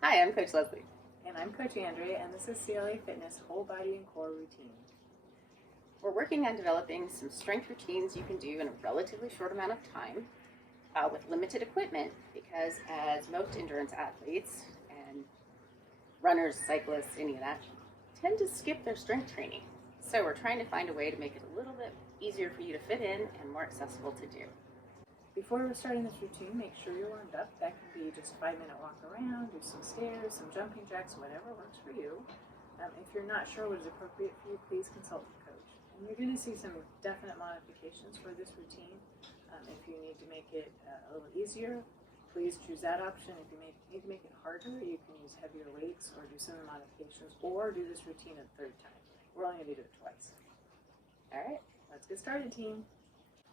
Hi, I'm Coach Leslie. And I'm Coach Andrea, and this is CLAFitness Whole Body and Core Routine. We're working on developing some strength routines you can do in a relatively short amount of time with limited equipment, because as most endurance athletes and runners, cyclists, any of that, tend to skip their strength training. So we're trying to find a way to make it a little bit easier for you to fit in and more accessible to do. Before we're starting this routine, make sure you're warmed up. That can be just a 5-minute walk around, do some stairs, some jumping jacks, whatever works for you. If you're not sure what is appropriate for you, please consult with a coach. And you're going to see some definite modifications for this routine. If you need to make it a little easier, please choose that option. If you need to make it harder, you can use heavier weights or do some modifications, or do this routine a third time. We're only going to do it twice. All right, let's get started, team.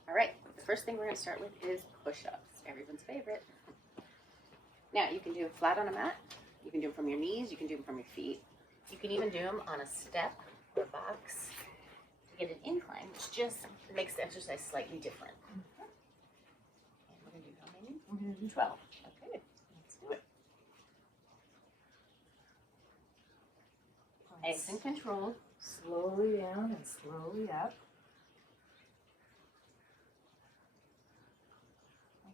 All right, the first thing we're going to start with is push-ups, everyone's favorite. Now, you can do them flat on a mat. You can do them from your knees. You can do them from your feet. You can even do them on a step or a box to get an incline, which just makes the exercise slightly different. And we're going to do how many? We're going to do 12. Okay, let's do it. Nice and controlled. Slowly down and slowly up.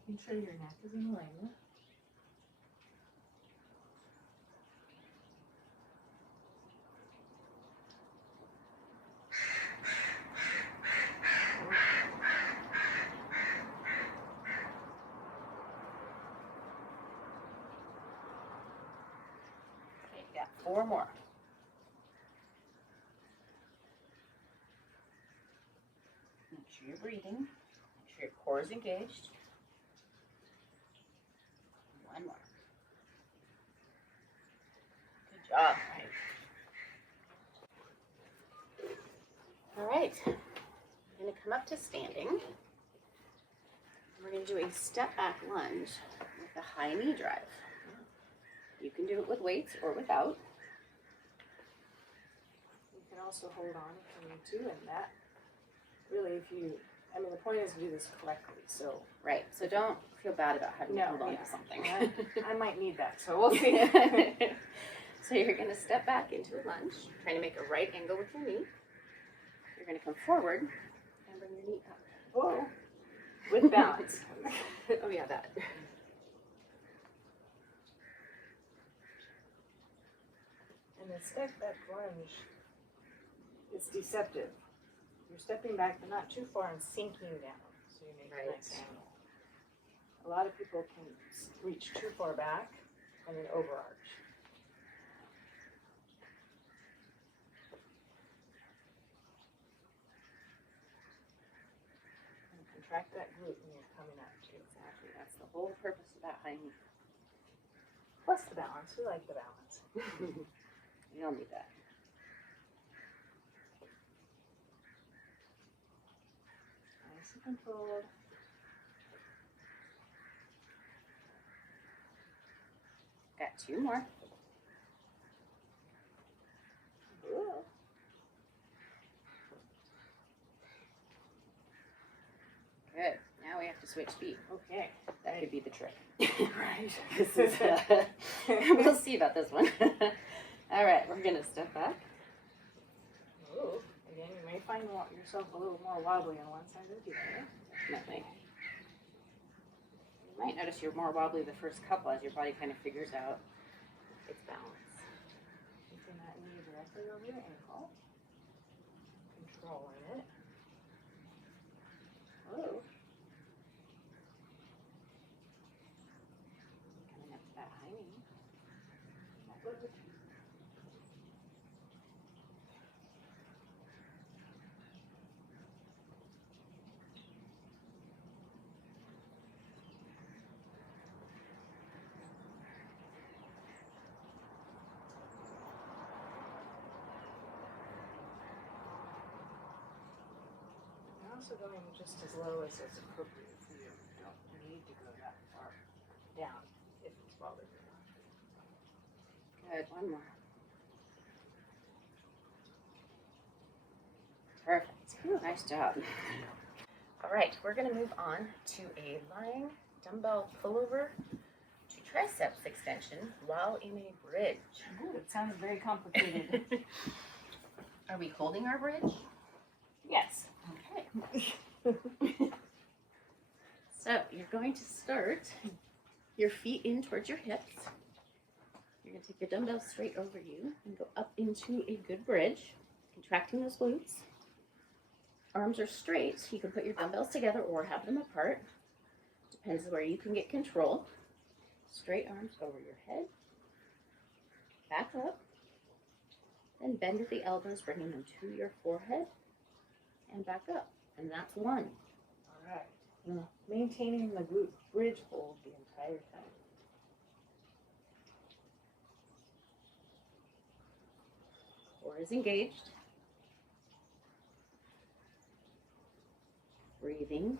Making sure your neck is in alignment. Okay, you got 4 more. Make sure you're breathing. Make sure your core is engaged. 1 more. Good job. All right. We're going to come up to standing. We're going to do a step back lunge with a high knee drive. You can do it with weights or without. You can also hold on if you need to, and that really, the point is to do this correctly, so. Right, so don't feel bad about having to hold on to something. I might need that, so we'll see. So you're going to step back into a lunge, trying to make a right angle with your knee. You're going to come forward and bring your knee up. Whoa, with balance. Oh yeah, that. And the step back lunge is deceptive. You're stepping back, but not too far and sinking down. So you make a nice angle. A lot of people can reach too far back and then overarch. And contract that glute when you're coming up too. Exactly. That's the whole purpose of that high knee. Plus the balance. We like the balance. You don't need that. Nice and controlled. Got 2 more. Ooh. Good. Now we have to switch feet. Okay. That could be the trick. Right. This is, we'll see about this one. All right, we're going to step back. Ooh. Again, you may find yourself a little more wobbly on one side or the other. Definitely. You might notice you're more wobbly the first couple as your body kind of figures out its balance. Keeping that knee directly over your ankle. Controlling it. Ooh. Coming up to that high knee. You're also going just as low as is appropriate for you. You don't need to go that far down if it's bothering you. Good. 1 more. Perfect. Nice job. All right, we're going to move on to a lying dumbbell pullover to triceps extension while in a bridge. Ooh, it sounds very complicated. Are we holding our bridge? Yes. Okay. So you're going to start your feet in towards your hips. You're going to take your dumbbells straight over you and go up into a good bridge, contracting those glutes. Arms are straight. You can put your dumbbells together or have them apart. Depends where you can get control. Straight arms over your head. Back up. Then bend at the elbows, bringing them to your forehead. And back up. And that's one. All right. Now, maintaining the glute bridge hold the entire time. Core is engaged. Breathing.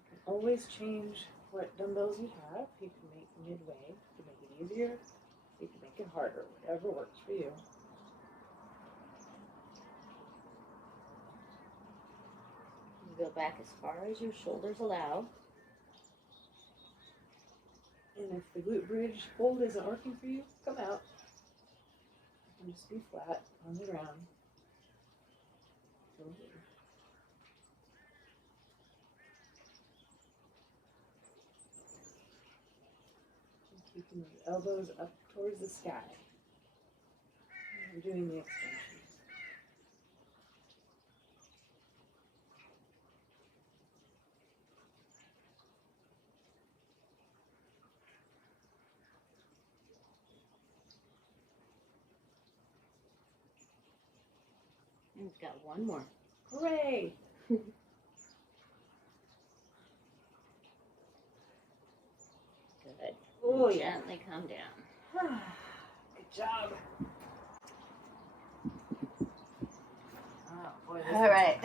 You can always change what dumbbells you have. You can make midway to make it easier. You can make it harder, whatever works for you. You go back as far as your shoulders allow. And if the glute bridge hold isn't working for you, come out. And just be flat on the ground. Go here. Keeping the elbows up towards the sky. And we're doing the extensions. And we've got one more. Hooray! Good. Oh, yeah. Gently come down. Good job. Oh, boy, this All right.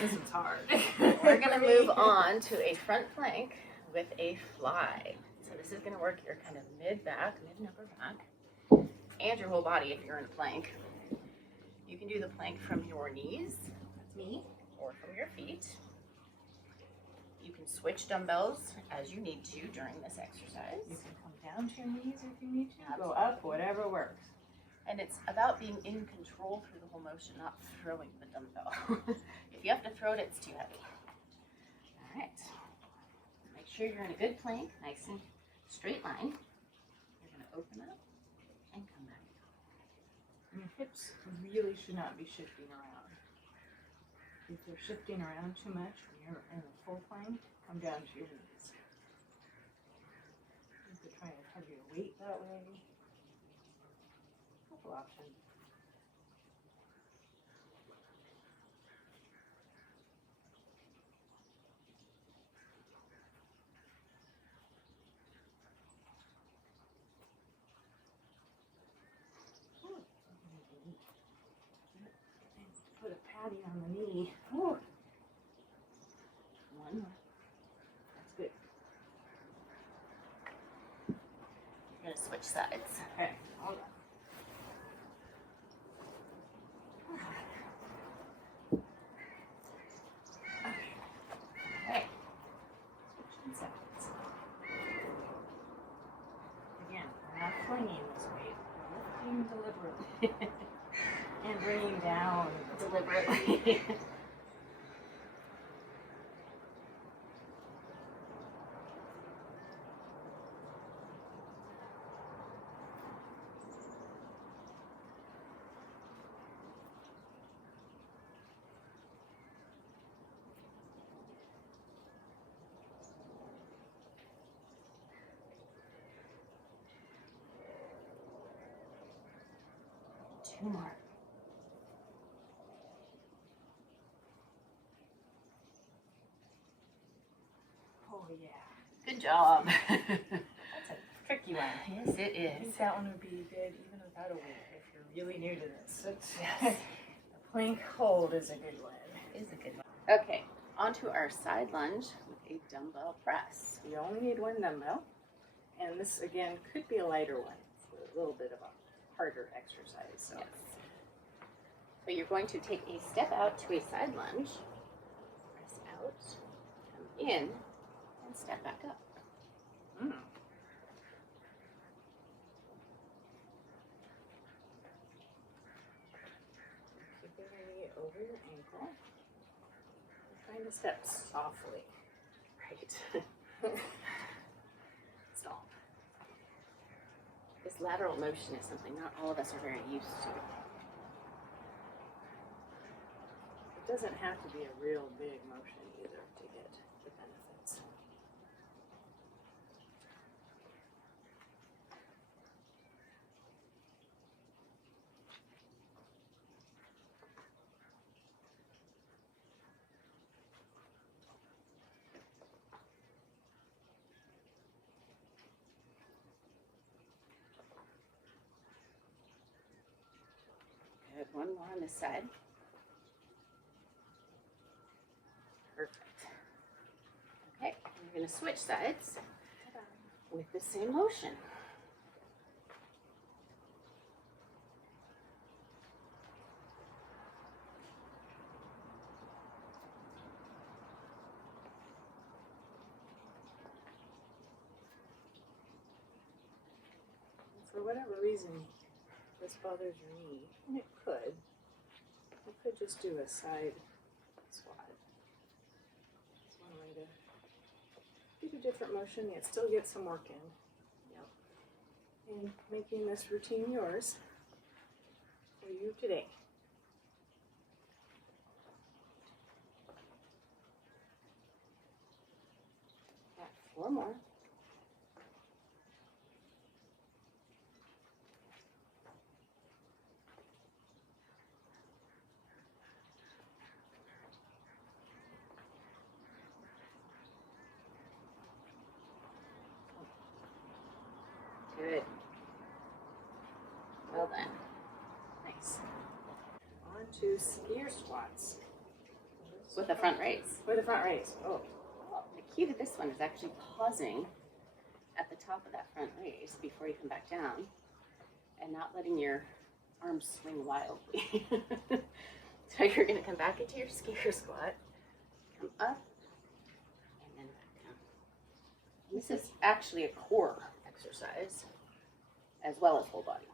This is hard. We're going to move on to a front plank with a fly. So this is going to work your kind of mid-back, mid-and-upper back, and your whole body if you're in a plank. You can do the plank from your knees, that's me, or from your feet. You can switch dumbbells as you need to during this exercise. You can come down to your knees if you need to. Absolutely. Go up, whatever works. And it's about being in control through the whole motion, not throwing the dumbbell. If you have to throw it, it's too heavy. All right. Make sure you're in a good plank, nice and straight line. You're going to open up and come back. And your hips really should not be shifting around. If they're shifting around too much when you're in a full plank, come down to your knees. You could try and have your weight that way. Couple options. Put a padding on the knee. Ooh. One more. That's good. You're going to switch sides. Okay, hold on. Okay. Switching sides. Again, we're not flinging this weight. We're lifting deliberately. And bringing down Deliberately. Two more. Oh yeah. Good job. That's a tricky one. Yes, it I is. think that one would be good even without a weight if you're really new to this. Yes. The plank hold is a good one. Is a good one. Okay, onto our side lunge with a dumbbell press. You only need one dumbbell. And this again could be a lighter one. It's a little bit of a harder exercise. So Yes. So you're going to take a step out to a side lunge, press out, come in, and step back up. Keeping your knee over your ankle. I'm trying to step softly. Right. Stop. This lateral motion is something not all of us are very used to. It doesn't have to be a real big motion either to get the benefits. Good. One more on this side. Perfect. Okay, we're going to switch sides with the same motion. For whatever reason this bothers your knee, and it could, I could just do a side squat. It's one way to get a different motion, yet still get some work in. Yep. And making this routine yours for you today. Got 4 more. Good. Well done. Nice. On to skier squats. With the front raise. With the front raise. Oh. Well, the key to this one is actually pausing at the top of that front raise before you come back down and not letting your arms swing wildly. So you're going to come back into your skier squat, come up, and then back down. This is actually a core exercise as well as whole body.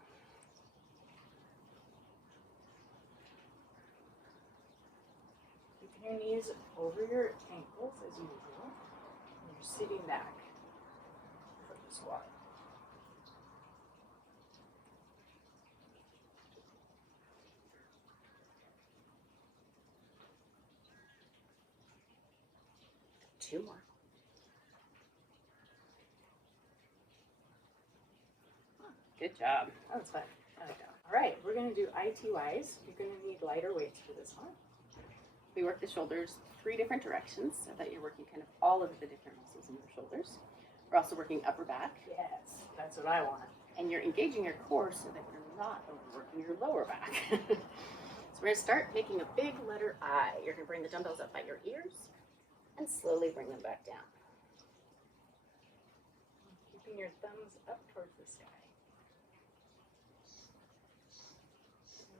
Keeping your knees over your ankles as usual. And you're sitting back for the squat. Two more. Good job. That was fun. I like that one. All right, we're going to do ITYs. You're going to need lighter weights for this one. We work the shoulders 3 different directions so that you're working kind of all of the different muscles in your shoulders. We're also working upper back. Yes, that's what I want. And you're engaging your core so that you're not overworking your lower back. So we're going to start making a big letter I. You're going to bring the dumbbells up by your ears and slowly bring them back down. Keeping your thumbs up towards the sky.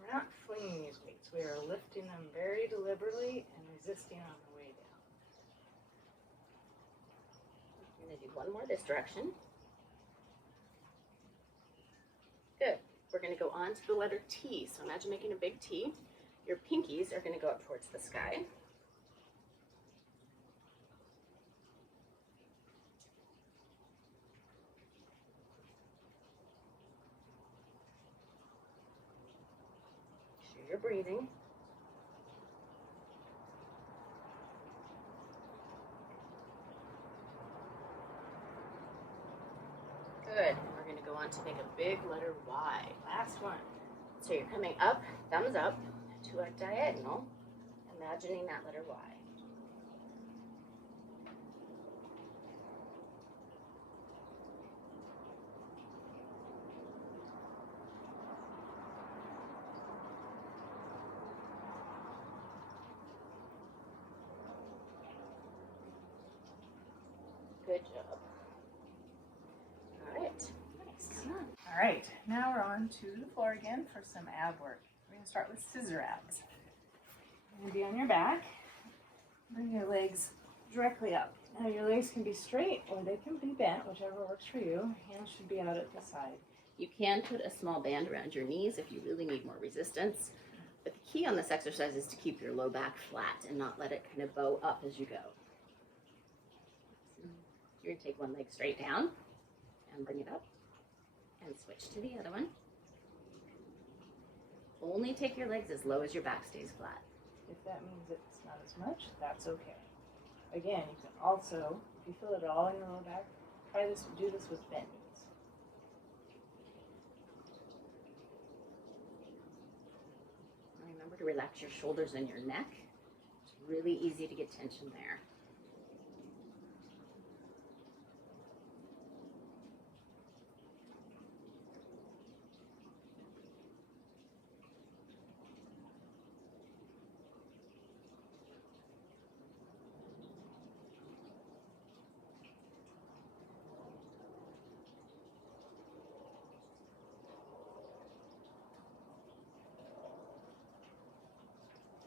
We're not flinging these weights. We are lifting them very deliberately and resisting on the way down. I'm going to do one more this direction. Good. We're going to go on to the letter T. So imagine making a big T. Your pinkies are going to go up towards the sky. Make sure you're breathing. Good. We're going to go on to make a big letter Y. Last one. So you're coming up, thumbs up, to a diagonal, imagining that letter Y. Good job. All right. Nice. Come on. All right, now we're on to the floor again for some ab work. We're gonna start with scissor abs. You're gonna be on your back. Bring your legs directly up. Now your legs can be straight or they can be bent, whichever works for you. Hands should be out at the side. You can put a small band around your knees if you really need more resistance. But the key on this exercise is to keep your low back flat and not let it kind of bow up as you go. So you're gonna take one leg straight down and bring it up and switch to the other one. Only take your legs as low as your back stays flat. If that means it's not as much, that's okay. Again, you can also, if you feel it all in your lower back, do this with bent knees. Remember to relax your shoulders and your neck. It's really easy to get tension there.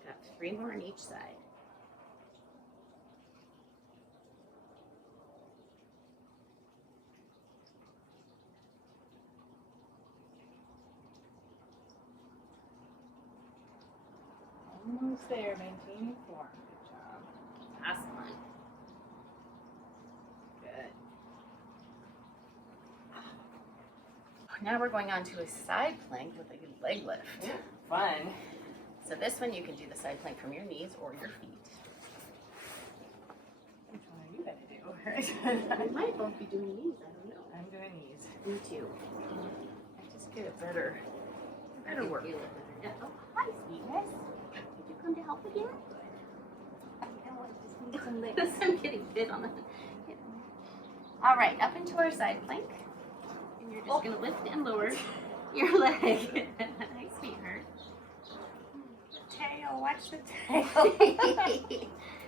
Got 3 more on each side. Almost there, maintaining form. Good job. Last one. Good. Now we're going on to a side plank with a leg lift. Fun. So this one you can do the side plank from your knees or your feet. Which one are you gonna do? We might both be doing knees, I don't know. I'm doing knees. Me too. I just get a better work. Yeah. Oh, hi, sweetness. Did you come to help again? I just need some legs. I'm getting fit on the. All right, up into our side plank. And you're just going to lift and lower your leg. Hi, sweetheart. Tail, watch the tail.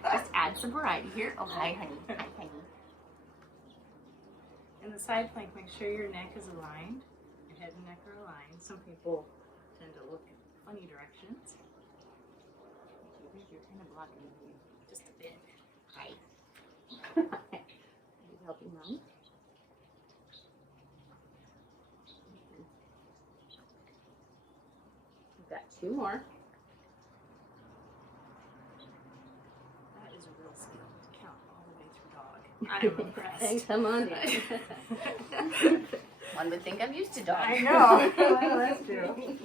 Just add some variety here. Oh, hi, honey. Hi, honey. In the side plank, make sure your neck is aligned. Your head and neck are aligned. Some people tend to look in funny directions. You're kind of blocking me just a bit. Hi. Are you helping Mom? We've got 2 more. That is a real skill to count all the way through dog. I am impressed. Come on down. One would think I'm used to dog. I know. Well, that's true.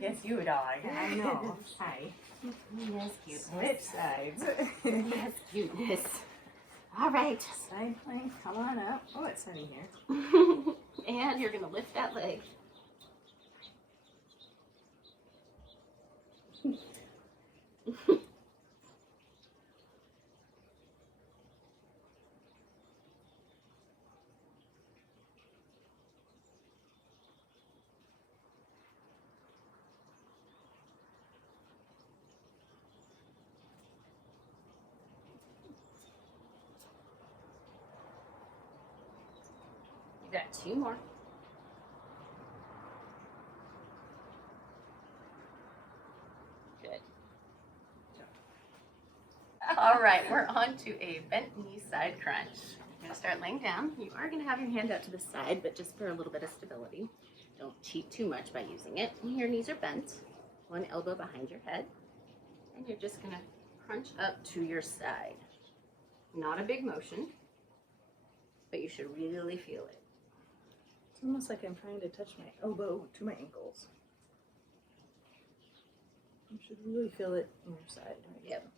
Yes, you a dog. I know. Hi. Yes, cute. Switch sides. Yes, cuteness. All right. Side plank, come on up. Oh, it's sunny here. And you're going to lift that leg. You got 2 more. Good. All right, we're on to a bent knee side crunch. You're going to start laying down. You are going to have your hand out to the side, but just for a little bit of stability. Don't cheat too much by using it. Your knees are bent, one elbow behind your head, and you're just going to crunch up to your side. Not a big motion, but you should really feel it. It's almost like I'm trying to touch my elbow to my ankles. You should really feel it in your side. Right? Yep.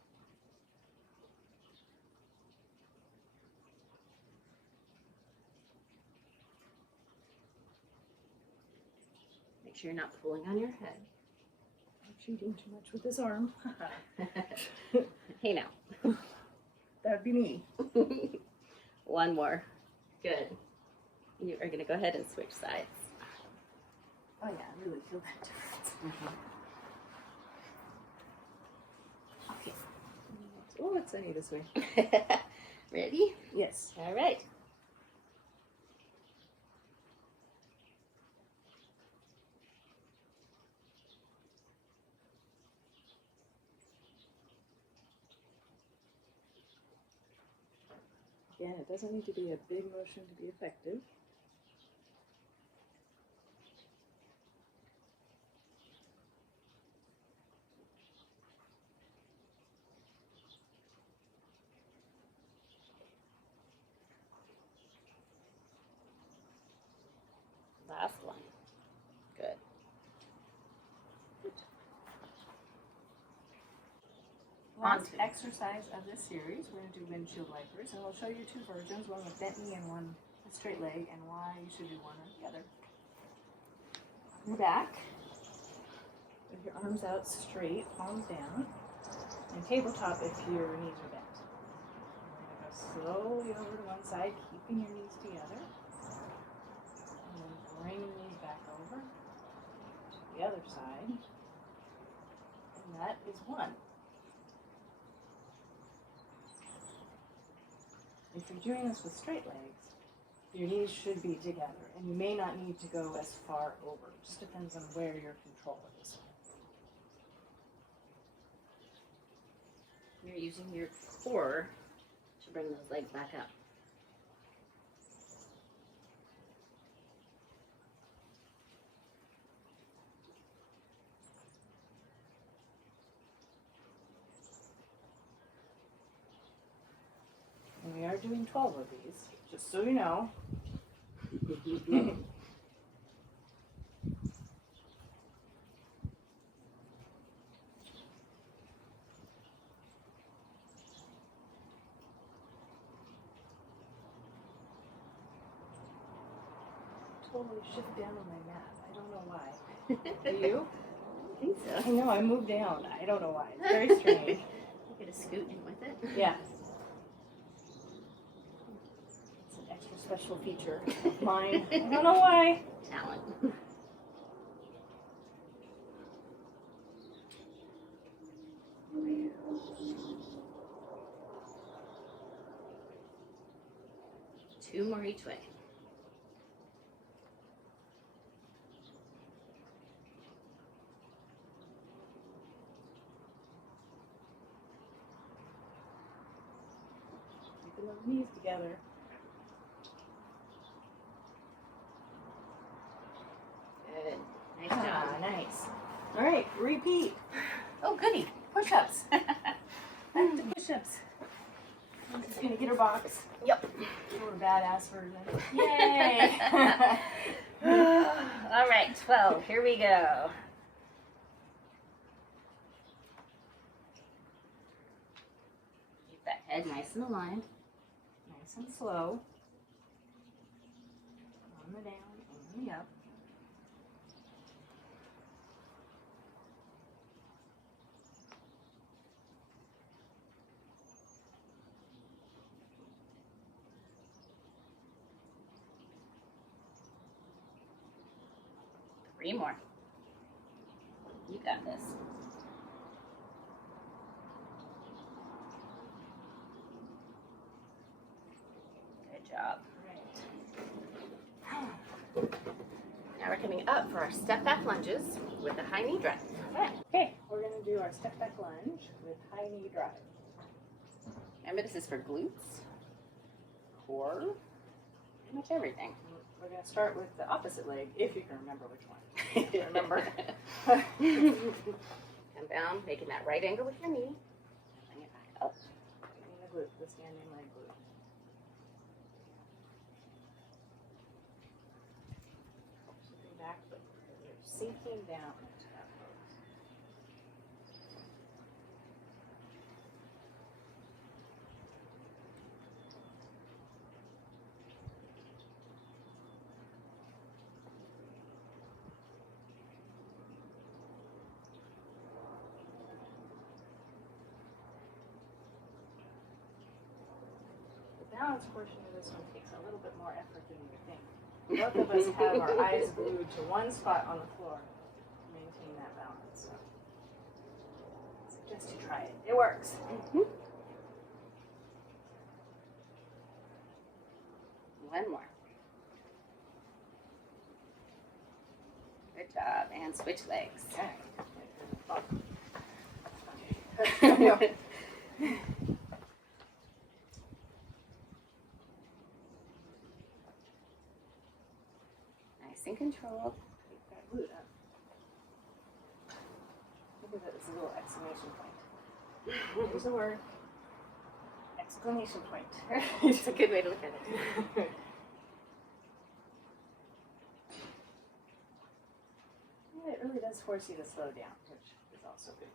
Make sure you're not pulling on your head. I'm cheating too much with this arm. Hey now. That'd be me. One more. Good. You are going to go ahead and switch sides. Oh yeah, I really feel that difference. Okay. Oh, it's sunny this way. Ready? Yes. All right. Again, it doesn't need to be a big motion to be effective. Last one. Good. Last exercise of this series, we're going to do windshield wipers, and we'll show you two versions, one with bent knee and one with straight leg, and why you should do one or the other. On your back, with your arms out straight, palms down, and tabletop if your knees are bent. We're going to go slowly over to one side, keeping your knees together, and then bring your knees back over to the other side, and that is one. If you're doing this with straight legs, your knees should be together, and you may not need to go as far over. It just depends on where your control is. You're using your core to bring those legs back up. And we are doing 12 of these, just so you know. Totally shift down on my mat. I don't know why. Do you? I think so. I know, I moved down. I don't know why. It's very strange. You get a scoot in with it. Yeah. It's an extra special feature of mine. I don't know why. Talent. Two more each way. Keeping those knees together. Good. Nice job. Nice. All right, repeat. Oh, goody. Push-ups. Back to push-ups. I'm just gonna get her box. Yep. Or a badass version. Yay! All right, 12. Here we go. Keep that head nice and aligned. Nice and slow. On the down, on the up. Three more. You got this. Good job. Now we're coming up for our step back lunges with a high knee drive. Okay, we're going to do our step back lunge with high knee drive. Remember, this is for glutes, core, pretty much everything. We're going to start with the opposite leg, if you can remember which one. Remember? Come down, making that right angle with your knee. Bring it back up. The glute, the standing leg glute. Something back, but you're sinking down into that pose. The balance portion of this one takes a little bit more effort than you think. Both of us have our eyes glued to one spot on the floor to maintain that balance. So I suggest you try it. It works. One more. Good job. And switch legs. and controlled. Keep that glute up. Look at this little exclamation point. Here's the word. Exclamation point. It's a good way to look at it. Yeah, it really does force you to slow down, which is also good.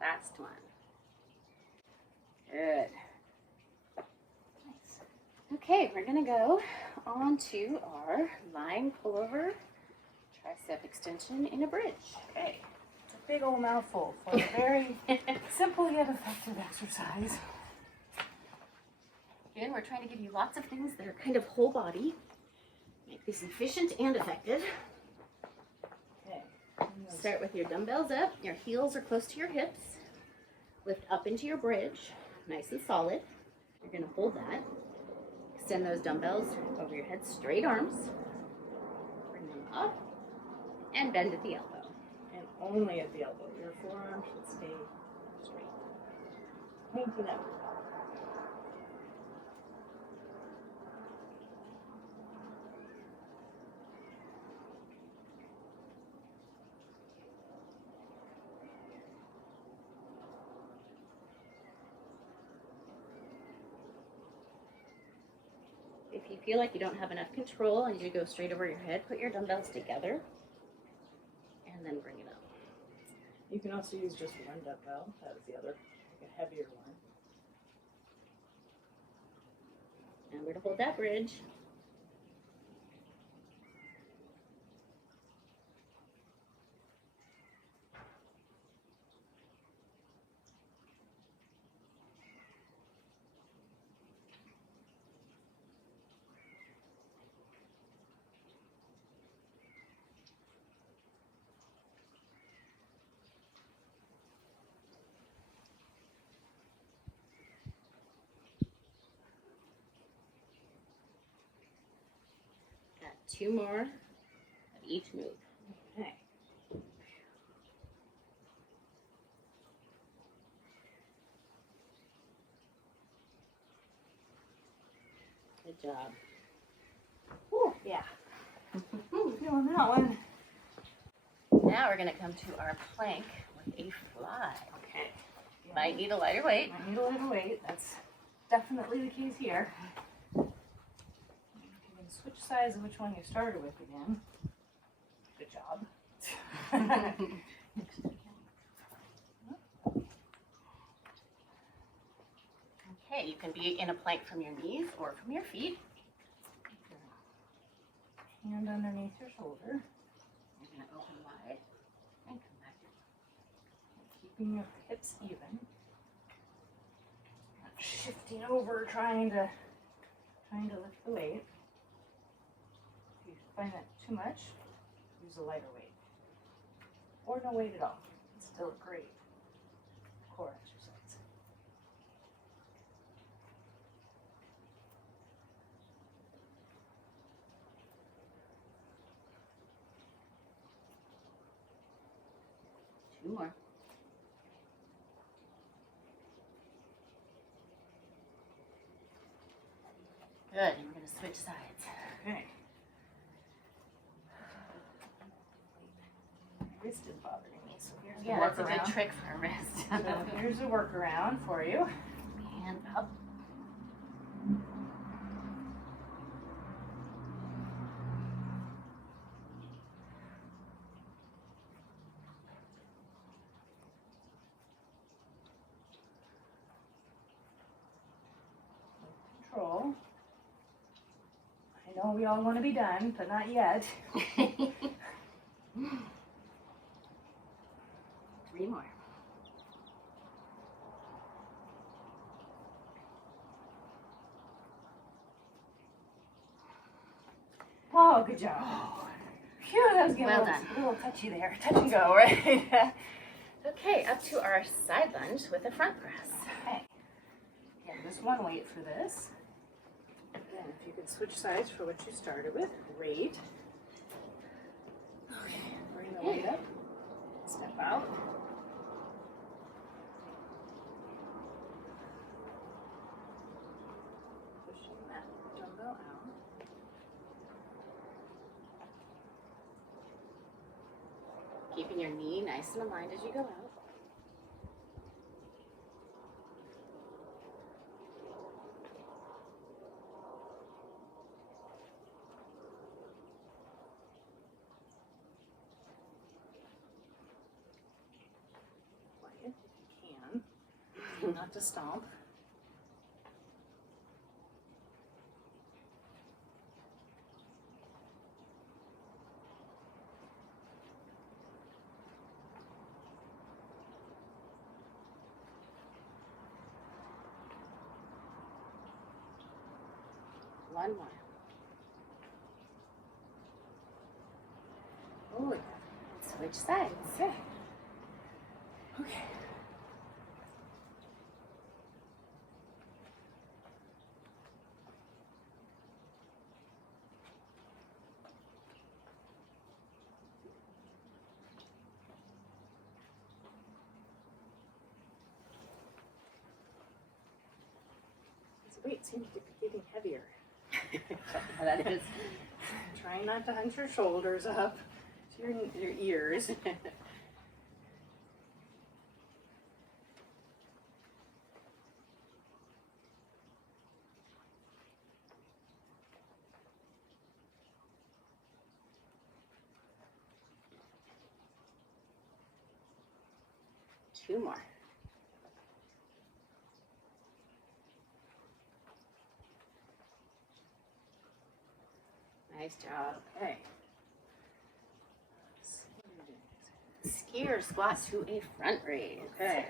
Last one. Good. Nice. Okay, we're gonna go on to our lying pullover tricep extension in a bridge. Okay, it's a big old mouthful for a very simple yet effective exercise. Again, we're trying to give you lots of things that are kind of whole body. Make this efficient and effective. Okay. Start with your dumbbells up. Your heels are close to your hips. Lift up into your bridge, nice and solid. You're gonna hold that. Extend those dumbbells over your head, straight arms. Bring them up and bend at the elbow. And only at the elbow. Your forearm should stay straight. Pointing up. If you feel like you don't have enough control and you go straight over your head, put your dumbbells together and then bring it up. You can also use just one dumbbell. That was the other, like a heavier one. And we're to hold that bridge. Got 2 more of each move. Okay. Good job. Whew, yeah. Feeling that one. Now we're going to come to our plank with a fly. Okay. Might need a lighter weight. Might need a little weight. That's definitely the case here. You can switch sides of which one you started with again. Good job. Okay, you can be in a plank from your knees or from your feet. Hand underneath your shoulder. You're going to open wide and come back. Keeping your hips even. Not shifting over, trying to lift the weight. If you find that too much, use a lighter weight. Or no weight at all. It's still a great core exercise. Two more. Good, and we're going to switch sides. Okay. My wrist is bothering me, so here's Yeah, the that's a workaround. good trick for a wrist. So here's a workaround for you. Hand up. Control. I know we all want to be done, but not yet. 3 more. Oh, good job. Phew, that was getting Well a little touchy there. Touch and go, right? Okay, up to our side lunge with a front press. Okay. Again, just one weight for this. Again, if you can switch sides for what you started with, great. Okay, bring the weight up, step out. Pushing that dumbbell out. Keeping your knee nice and aligned as you go out. Quiet if you can. Not to stomp. One more. Oh, yeah. Switch sides. Okay. Okay. This weight seems to be getting heavier. That is. Trying not to hunch your shoulders up to your ears. 2 more. Nice job. Okay. Skier squat to a front raise. Okay.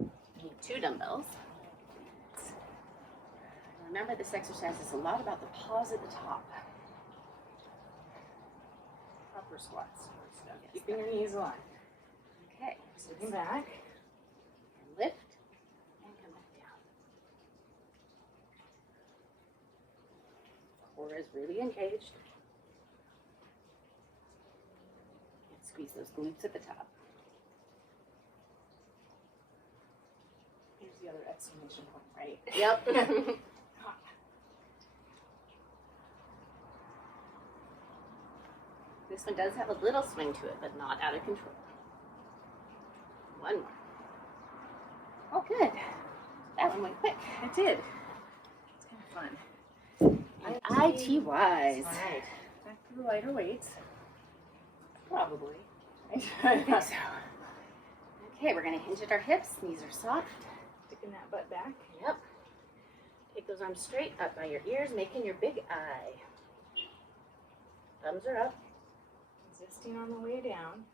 You need 2 dumbbells. Remember, this exercise is a lot about the pause at the top. Proper squats first up. Yes, Keeping your knees aligned. Okay. Sitting back. And lift and come back down. Core is really engaged. And squeeze those glutes at the top. Here's the other exclamation point, right? Yep. This one does have a little swing to it, but not out of control. 1 more. Oh, good. That one went quick. It did. It's kind of fun. And IT-wise. All right. Back to the lighter weights. Probably. I think so. Okay, we're going to hinge at our hips. Knees are soft. Sticking that butt back. Yep. Take those arms straight up by your ears, making your big eye. Thumbs are up. Resisting on the way down.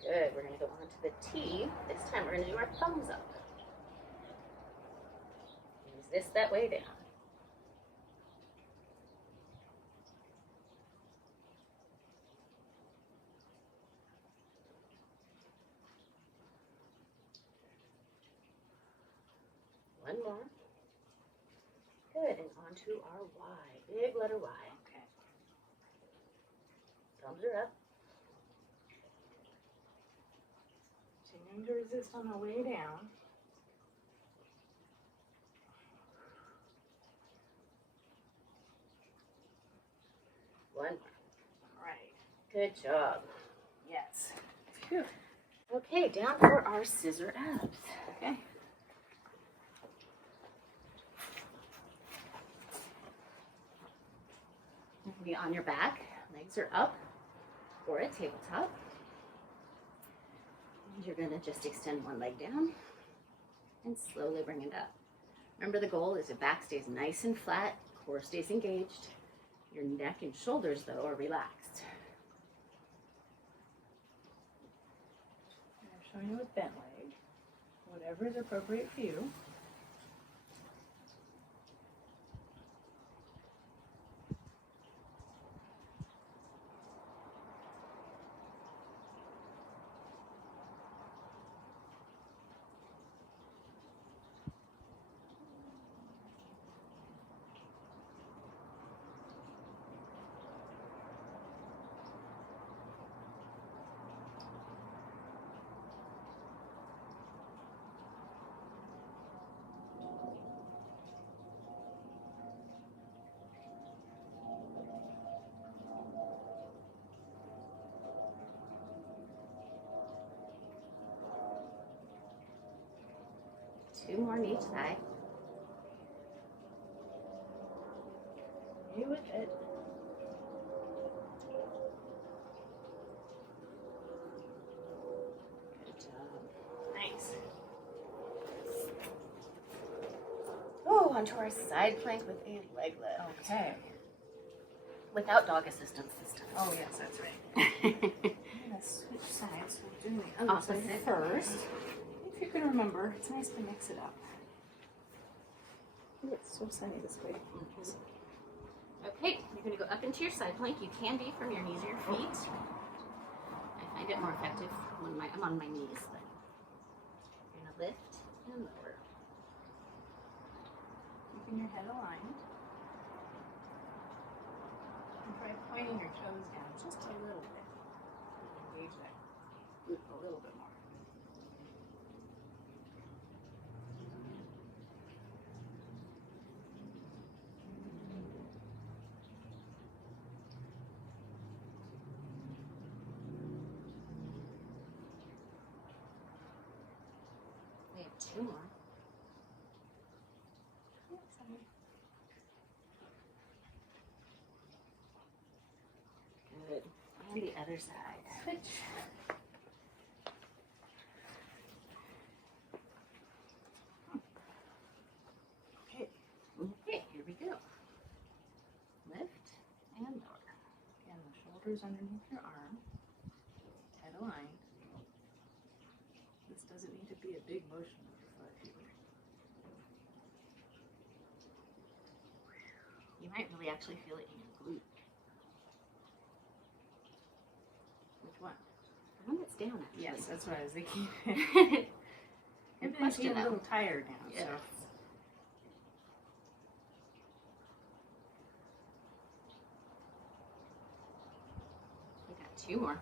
Good. We're going to go on to the T. This time we're going to do our thumbs up. Resist that way down. One more. Good. And on to our Y. Big letter Y. Okay. Thumbs are up. Continuing to resist on the way down. One more. All right. Good job. Yes. Phew. Okay, down for our scissor abs. Okay. Be on your back, legs are up, or a tabletop. And you're going to just extend one leg down and slowly bring it up. Remember, the goal is your back stays nice and flat, core stays engaged. Your neck and shoulders, though, are relaxed. I'm showing you with bent leg. Whatever is appropriate for you. 2 more on each side. You with it. Good job. Nice. Oh, onto our side plank with a leg lift. Okay. Without dog assistance this time. Oh yes, that's right. I'm gonna switch sides. So we're doing the other side Opposite. first. If you can remember, it's nice to mix it up. Ooh, it's so sunny this way. Okay, you're going to go up into your side plank. You can be from your knees or your feet. I find it more effective when I'm on my knees. But you're going to lift and lower. Keeping your head aligned. And try pointing your toes down just a little bit. Engage that glute a little bit more. We have 2 more. Good. And the other side. Switch. Okay. Okay, here we go. Lift and lower. Again, the shoulders underneath your arm. Head aligned. This doesn't need to be a big motion with your foot either. You might really actually feel it in your glute. Which one? The one that's down, actually. Yes, that's what I was thinking. Good Everything's question, getting a though. little tired now, Yes. so. We got 2 more.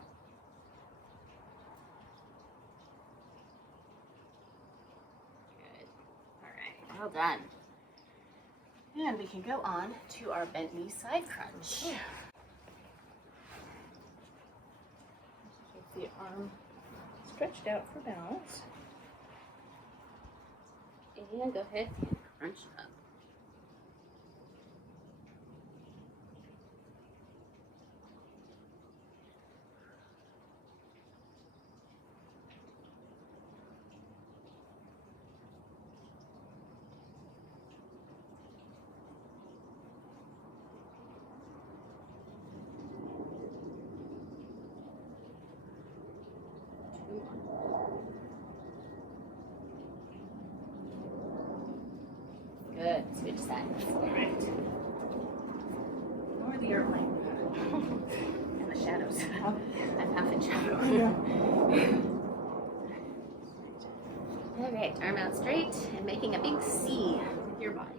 Good. All right, well done. And we can go on to our bent knee side crunch. Keep the arm stretched out for balance. And go ahead and crunch up. Good. Switch sides. All right. Lower the airplane. And the shadows. Oh. I'm half in shadow. All right, arm out straight and making a big C with your body.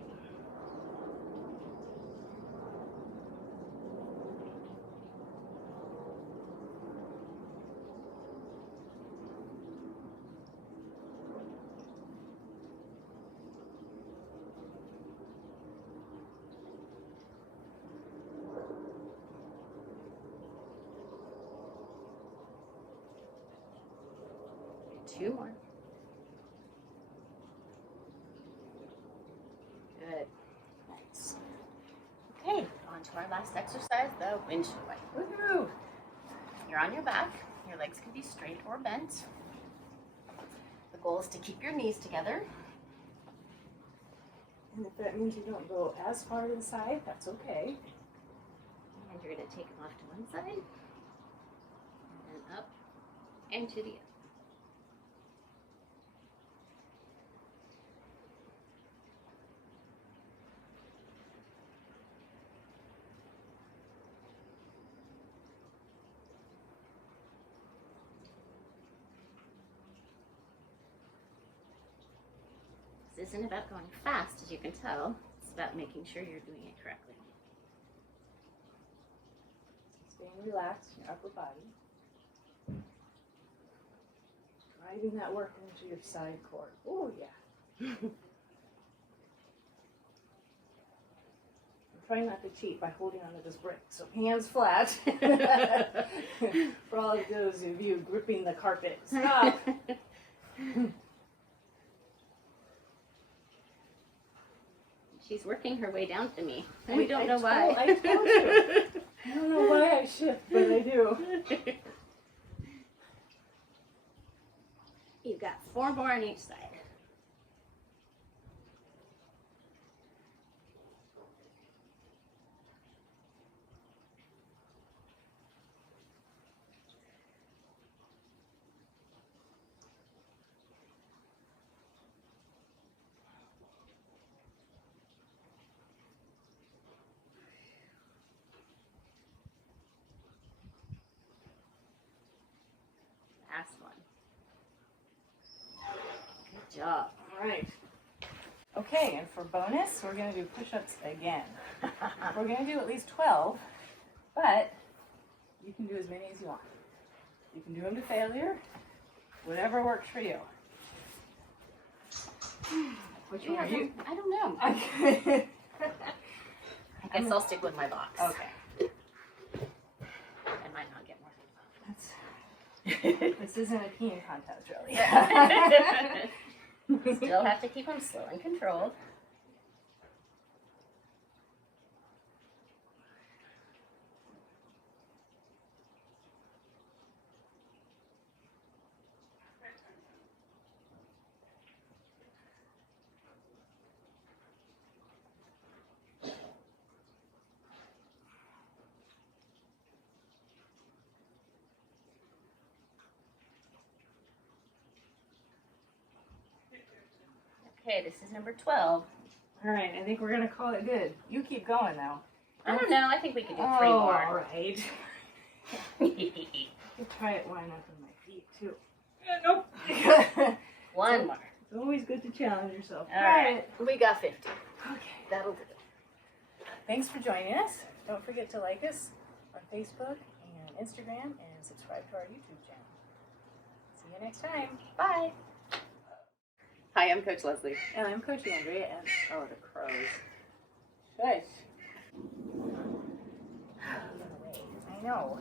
Two more. Good. Nice. Okay, on to our last exercise, the windshield wiper. Woohoo! You're on your back. Your legs can be straight or bent. The goal is to keep your knees together. And if that means you don't go as far to the side, that's okay. And you're going to take them off to one side, and then up, and to the other. This isn't about going fast, as you can tell. It's about making sure you're doing it correctly. Staying relaxed in your upper body. Driving that work into your side core. Oh, yeah. I'm trying not to cheat by holding onto this brick. So hands flat. For all of those of you gripping the carpet. Stop. She's working her way down to me. And we don't know why. I told you. I don't know why I shift, but I do. You've got 4 more on each side. Last one. Good job. All right. Okay, and for bonus, we're going to do push-ups again. We're going to do at least 12, but you can do as many as you want. You can do them to failure, whatever works for you. Which one are you? I don't know. Okay. I guess I'll stick with my box. Okay. I might not get more. This isn't a peeing contest, really. Still have to keep them slow and controlled. Okay, this is number 12. All right, I think we're going to call it good. You keep going now. I don't know. I think we could do 3 more. All right. You try it line up on my feet, too. Nope. 1 more. It's always good to challenge yourself. All right. We got 50. Okay. That'll do. Thanks for joining us. Don't forget to like us on Facebook and Instagram and subscribe to our YouTube channel. See you next time. Bye. Hi, I'm Coach Leslie. And I'm Coach Andrea, and oh, the crows. Shush. I know.